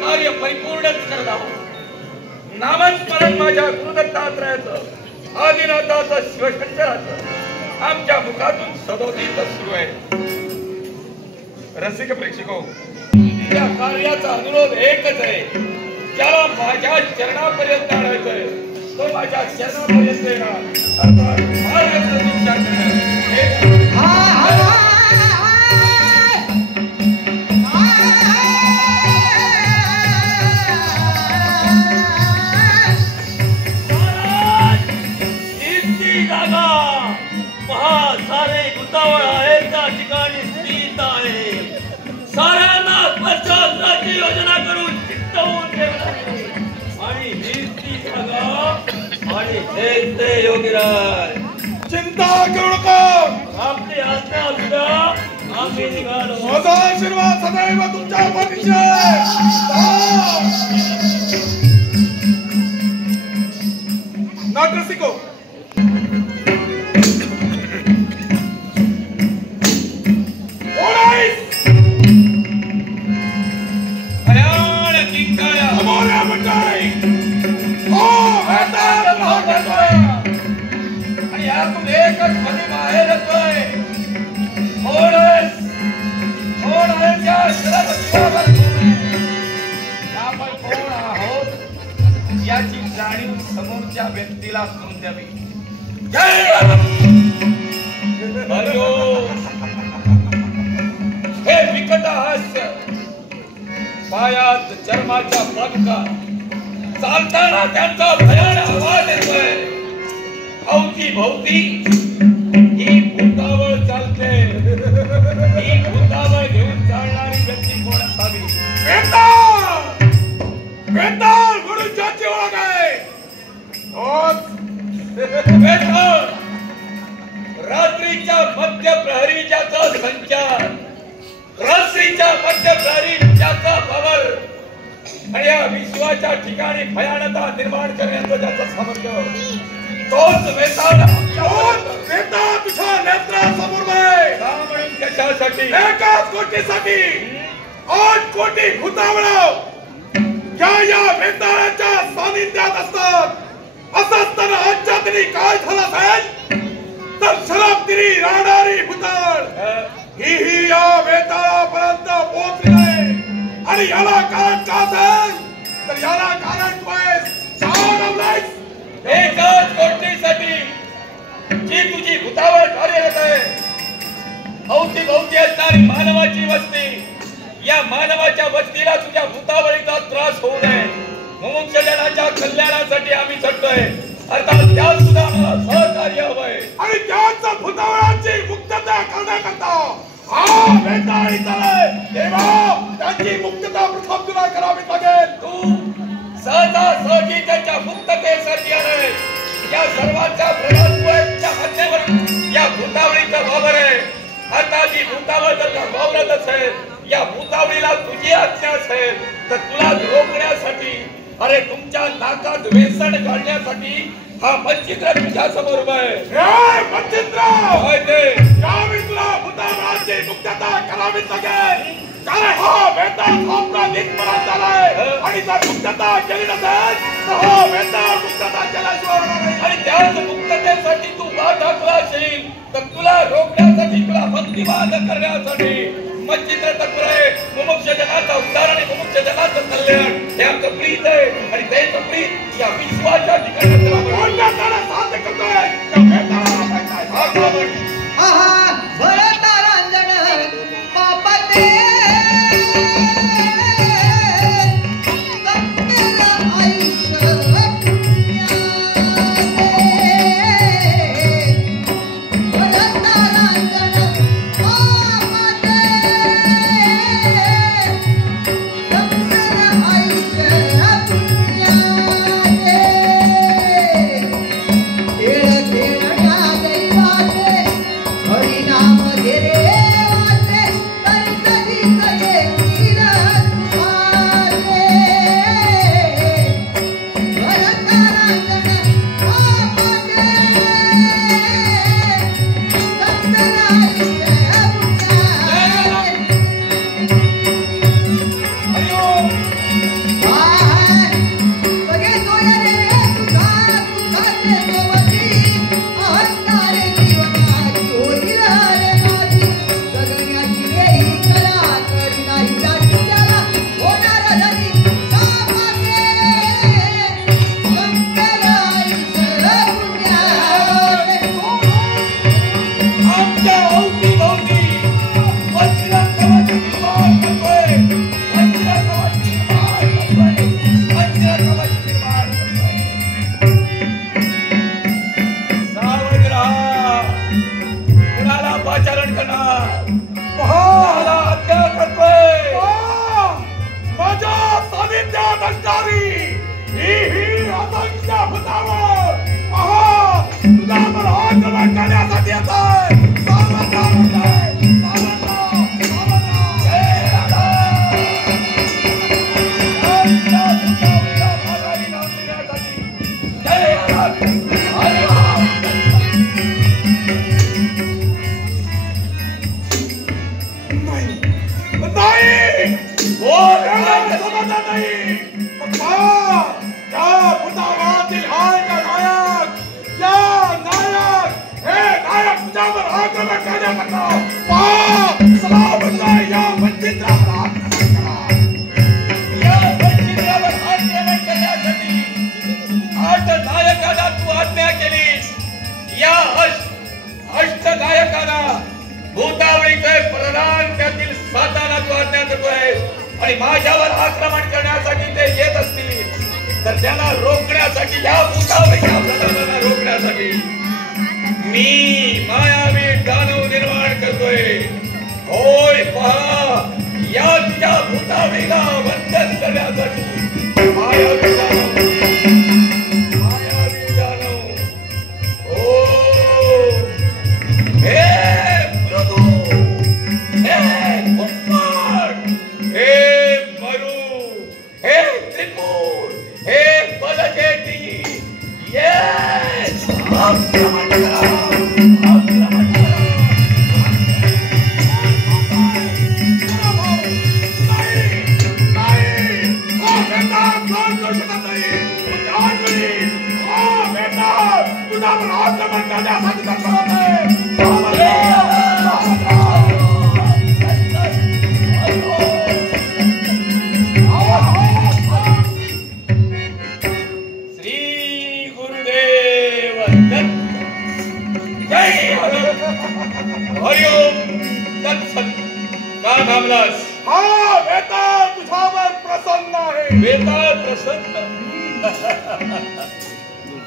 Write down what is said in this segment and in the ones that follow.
कार्य परिपूर्ण करत नामस्मरण माझ्या गुरुदत्तात्रयाचं आदिनाथाचं शिवशंकराचं आमच्या मुखातून सदोदित सुरू आहे. रसिक प्रेक्षको, या कार्याचा अनुरोध एकच आहे, ज्याला माझ्या चरणापर्यंत आणायचंय तो माझ्या चरणापर्यंत येणार, अर्थात मार्ग प्रतीक्षा करणार. सारे गुतावळ आहे त्या ठिकाणी स्थित आहे. साऱ्यांना पश्चाताची योजना करून चित्तवून ठेवणार आणि ही ती जागा आणि हेच ते योगीराज. चिंता करू नका, आपली आज्ञा असता आम्ही निघालो. माझा आशीर्वाद सदैव तुमच्या पाठीशी आहे. नाटरसिको, याची जाणीव समोरच्या व्यक्तीला करून द्यावी. हे विकट हास्य, पायात चर्माच्या पदका, चालताना त्यांचा भयानक आवाज येतोय. अवती भोवती ही भूतावळ चालते. ही भूतावळ घेऊन चालणारी व्यक्ती कोण असावी? वेताळ म्हणून ज्याची ओळख आहे रात्रीच्या मध्य प्रहरी ज्याचा संचार, रात्रीच्या मध्य प्रहरी ज्याचा पावर आणि या विश्वाच्या ठिकाणी भयानकता निर्माण करण्याचं ज्याचं सामर्थ्य, तोच वेताळ. वेताळ तुझ्या नेत्रासमोर आहे. म्हणून कशासाठी? एकाच गोष्टीसाठी 8 कोटी भूतावळ या वेताळाच्या सानिध्यात असतात. असं असताना आजच्या तरी काय झालं असेल तर शराबदिरी राहणारी भूताळ ही या वेताळापर्यंत पोहोचली आहे. आणि याला कारण का असेल तर याला कारण एकाच गोष्टीसाठी जी तुझी भूतावळ कार्यरत आहे. अवती भोवती असणारी मानवाची वस्ती, या मानवाच्या वस्तीला तुझ्या भूतावळीचा त्रास होऊ नये, मुमुक्षजनाच्या कल्याणासाठी आम्ही झटतोय. अर्थात त्यात सुद्धा आम्हाला सहकार्य हवंय. आणि त्याच भूतावळांची मुक्तता करण्याकरता हा वेताळ इथं आहे. देवा, त्यांची मुक्तता प्रथम तुला करावी लागेल. तू सहजासहजी त्यांच्या मुक्ततेसाठी आलाय. या सर्वांच्या प्रधानत्वाच्या मध्यवर या भूतावळीचा वावर आहे. आता जी भूतावळ जर का वावरत असेल, या भूतावळीला तुझी आज्ञा असेल तर तुला रोखण्यासाठी, अरे तुमच्या नाकात व्यसन घालण्यासाठी हा मच्छिंद्र तुझ्या समोर उभा आहे. यावेळी तुला भूतावळाची मुक्तता करावीच लागेल. कारण हा वेताळ अपराधीपणा झालाय. आणि जर मुक्तता केली नसेल तर हा वेताळ मुक्तता केल्याशिवाय होणार नाही. आणि त्याच मुक्ततेसाठी तू वाट टाकला असेल तर तुला रोखण्यासाठी, तुला भक्तिवाद करण्यासाठी मच्छिंद्र तत्पर आहे. मुमुक्षजनाचा उद्धार आणि मुमुक्षजनाचं कल्याण हे आमचं प्रीत आहे. आणि तेच प्रीत या विश्वाच्या ठिकाणी साध्य करतोय. करतोय आणि माझ्यावर आक्रमण करण्यासाठी ते येत असतील तर त्यांना रोखण्यासाठी या भूतावरीच्या प्रतापांना रोखण्यासाठी मी मायावी दानव निर्माण करतोय. होय पहा, या तुझ्या भूतावरीला वंदन करण्यासाठी मायावी दानव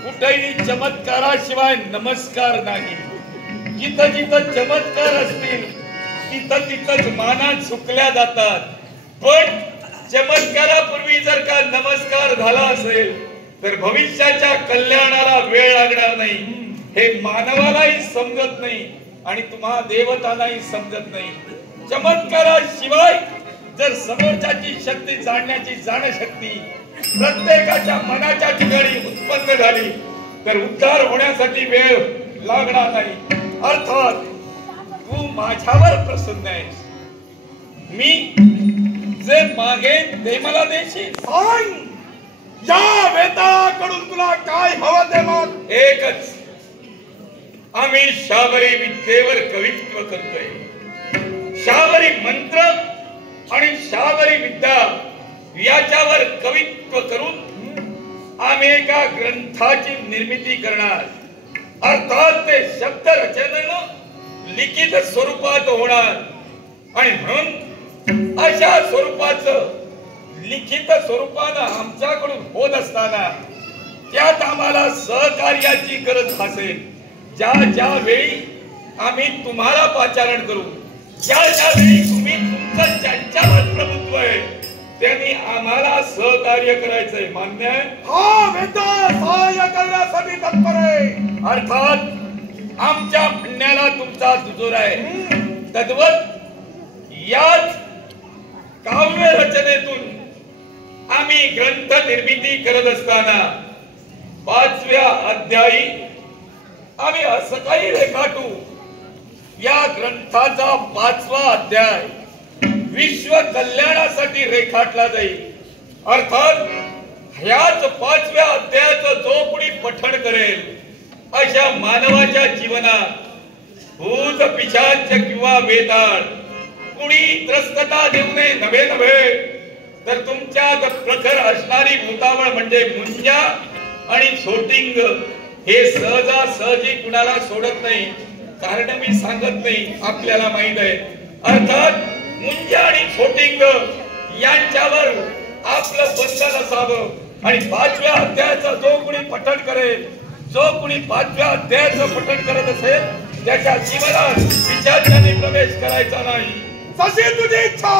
कुठेही चमत्काराशिवाय नमस्कार नाही. जिथं जिथं चमत्कार असतील तिथं तिथंच माना चुकल्या जातात. पण चमत्कारापूर्वी जर का नमस्कार झाला असेल तर भविष्याच्या कल्याणाला वेळ लागणार नाही. हे मानवालाही समजत नाही आणि तुम्हा देवतांनाही समजत नाही. चमत्काराशिवाय जर समोरच्याची शक्ती जाणण्याची जाणशक्ती प्रत्येकाच्या मनाच्या ठिकाणी उत्पन्न झाली तर उद्धार होण्यासाठी वेळ लागणार नाही. अर्थात तू माझ्यावर प्रसन्न आहेस. मी जे मागेन ते मला देशील. सांग, या वेताकडून तुला काय हवं ते मग. एकच, आम्ही शाबरी विद्येवर कवित्व करतोय. शाबरी मंत्र आणि शाबरी विद्या याच्यावर कवित्व करून आम्ही एका ग्रंथाची निर्मिती करणार. अर्थात ते शब्द रचनेनं लिखित स्वरूपात होणार आणि म्हणून अशा स्वरूपाचं लिखित स्वरूपानं आमच्याकडून होत असताना त्यात आम्हाला सहकार्याची गरज भासेल. ज्या ज्या वेळी आम्ही तुम्हाला पाचारण करू, ज्या ज्या वेळी तुम्ही तुमचं ज्यांच्यावर प्रभुत्व आहे त्यांनी आम्हाला सहकार्य करायचंय. मान्य आहे? हा वेता सहाय्य करण्यासाठी तत्पर आहे. अर्थात आमच्या म्हणण्याला तुमचा दुजोर आहे. तद्वत याच काव्य रचनेतून आम्ही ग्रंथ निर्मिती करत असताना 5व्या अध्यायी आम्ही असं काही रेखाटू. या ग्रंथाचा 5वा अध्याय विश्व कल्याणासाठी रेखाटला जाईल. अर्थात ह्याच 5व्या अध्यायाचं जो कुणी पठण करेल अशा मानवाच्या जीवनात भूत पिशाच किंवा वेताळ कुणी त्रस्तता देऊ नये. नव्हे तर तुमच्यात प्रखर असणारी भूतावळ म्हणजे मुंजा आणि छोटिंग हे सहजासहजी कुणाला सोडत नाही. कारण मी सांगत नाही, आपल्याला माहित आहे. अर्थात मुंजा आणि छोटिंग यांच्यावर आपलं बंधन असावं आणि 5व्या अध्यायाचं जो कुणी पठण करेल, जो कुणी 5व्या अध्यायाचं पठण करत असेल त्याच्या जीवनात विचारांनी प्रवेश करायचा नाही. जशी तुझी इच्छा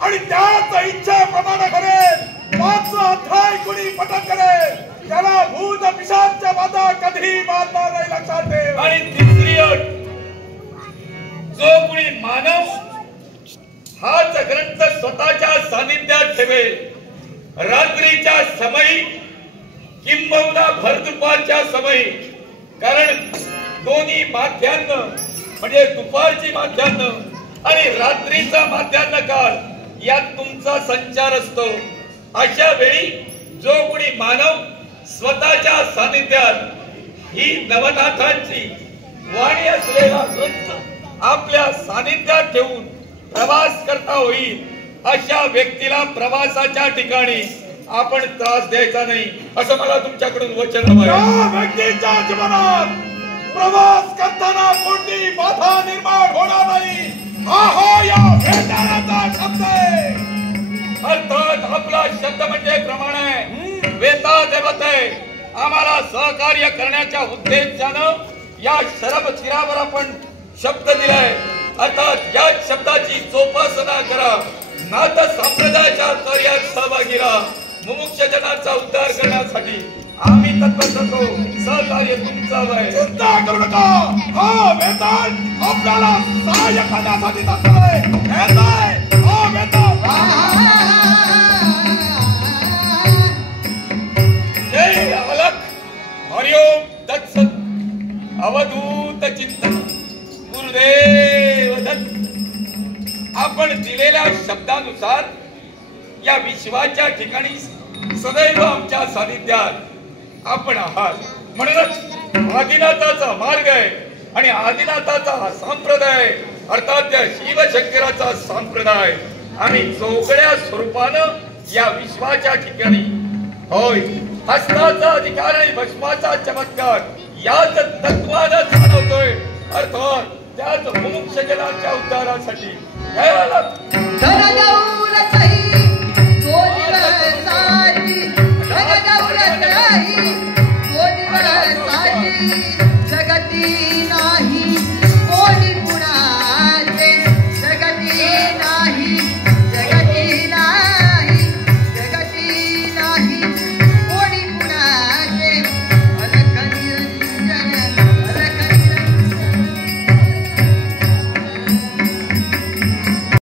आणि त्याच इच्छेप्रमाणे करेल. 5वा अध्याय कुणी पठण करेल त्याला भूत पिशाचच्या बाधा कधी मारणार नाही, लक्षात ठेव. आणि तिसरी अट, जो कुणी मानव हाच ग्रंथ स्वतःच्या सानिध्यात ठेवेल, रात्रीच्या समयी किंबहुना भर दुपारच्या समयी, कारण दोन्ही माध्यान्ह म्हणजे दुपारची माध्यान्ह आणि रात्रीचा माध्यान्ह काळ यात तुमचा संचार असतो. अशा वेळी जो कोणी मानव स्वतःच्या सानिध्यात ही नवनाथांची वाणी असलेला ग्रंथ आपल्या सानिध्यात ठेवून प्रवास करता होईल, अशा व्यक्तीला प्रवासाच्या ठिकाणी आपण त्रास द्यायचा नाही, असं मला तुमच्याकडून वचन हवं आहे. या व्यक्तीच्या जीवनात प्रवास करताना कोणती बाधा निर्माण होणार नाही, हा या वेताळाचा शब्द आहे. आपला शब्द म्हणजे प्रमाणे वेता देवते आम्हाला सहकार्य करण्याच्या उद्देशानं या शरभ चिरावर आपण शब्द दिलाय. अर्थात या शब्दाची जोपासना करा. नाथ संप्रदायाच्या कार्यात सहभागी राहा. मुमुक्ष जनाचा उद्धार करण्यासाठी आम्ही तत्पर असतो. सहकार्य तुमचं आहे. चिंता करू नका. हा वेताळ आपल्याला सहाय्य करण्यासाठी तत्पर आहे. येताय हा वेताळ. जय अलख हरिओम दत्सत अवधूत चिंतन गुरुदेव दत्त. आपण दिलेल्या शब्दानुसार या विश्वाच्या ठिकाणी सदैव आमच्या सानिध्यात आपण आहात. म्हणूनच आदिनाथाचा मार्ग आहे आणि आदिनाथाचा हा संप्रदाय अर्थात त्या शिवशंकराचा संप्रदाय आम्ही चौकड्या स्वरूपानं या विश्वाच्या ठिकाणी होय. हस्ताचा अधिकार आणि भस्माचा चमत्कार याच तत्वानं जाणवतोय. अर्थात त्याच मुमुक्ष जनाच्या उद्धारासाठी